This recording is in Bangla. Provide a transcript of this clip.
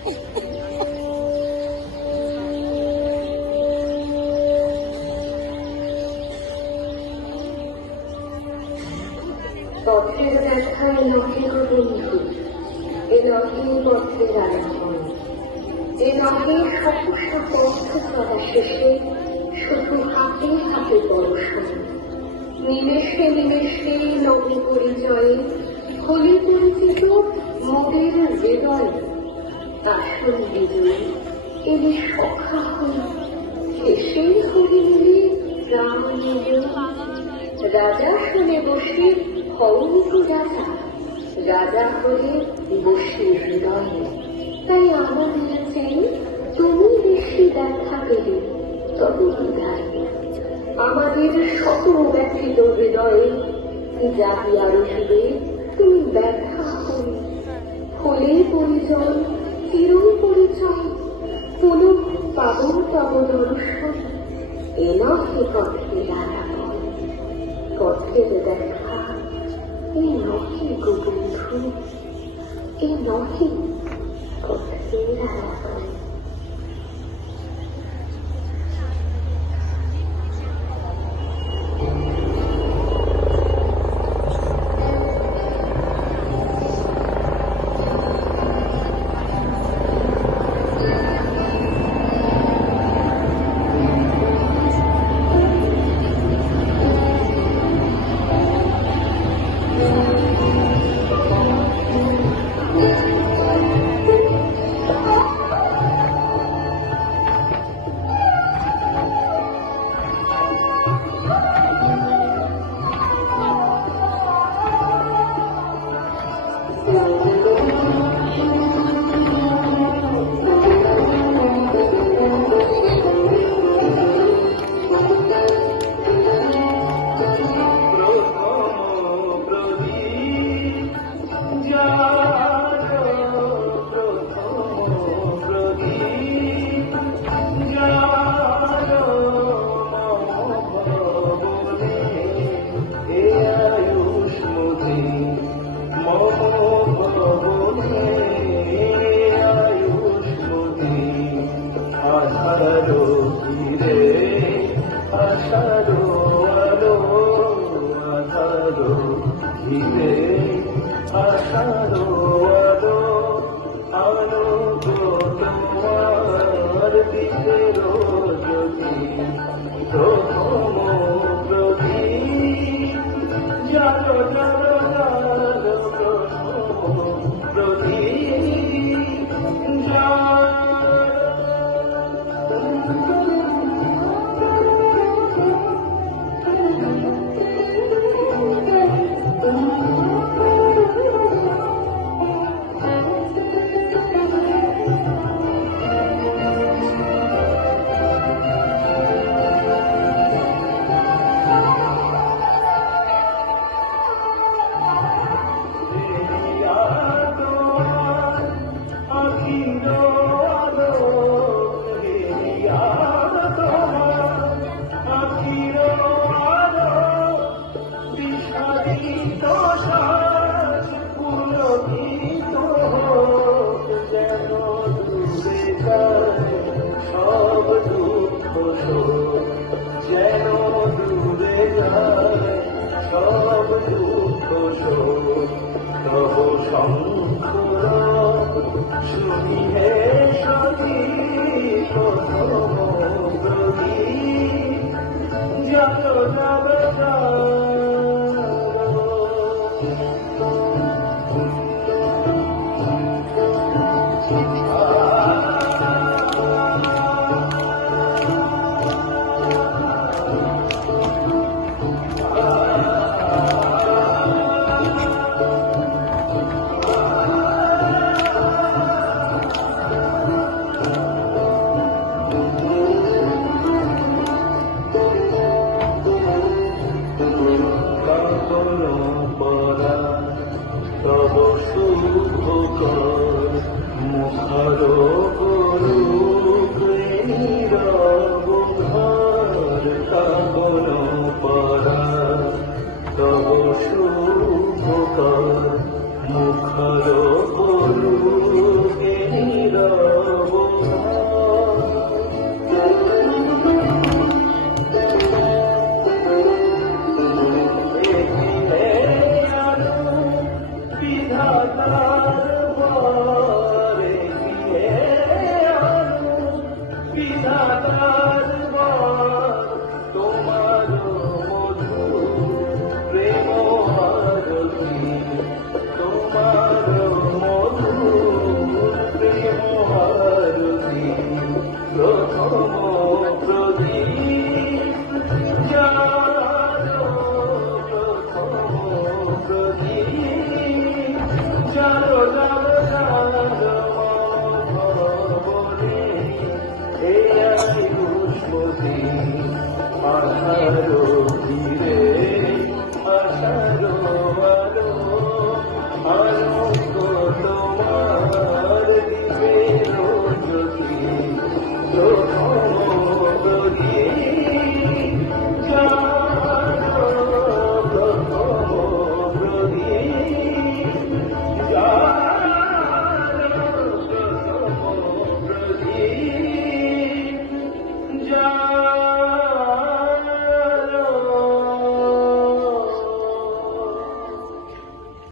পথের দেখায় নহে গো বন্ধু, এ নহে পথের আলাপন, এ নহে সহসা পথ চলা শেষে শুধু হাতে হাতে পরশন। নিমেষে নিমেষে নবে পরিচয়ে হলি পরিচিত মোদের হৃদয়। আসল বিজয়ী এলে সখা হই, শেষেই হরি মিলে রাম বিজয়। রাজা শুনে বসে হওনি রাজা, রাজা হয়ে বসে হৃদয়ে। তাই আমার চাই তুমি বেশি দেখা পেলে তবে বিদায়। আমাদের শত ব্যথিত হৃদয়ে যাবি আরো শিবে তুমি ব্যথা হয়ে। হলে পরিচয় চির পরিচয়, কোন পাবন তব দর্শন। এ নহে পথের আলাপন, পথের দেখা এ নহে গো বন্ধু, এ নহে পথের আলাপন। তব শুভ কর মুখ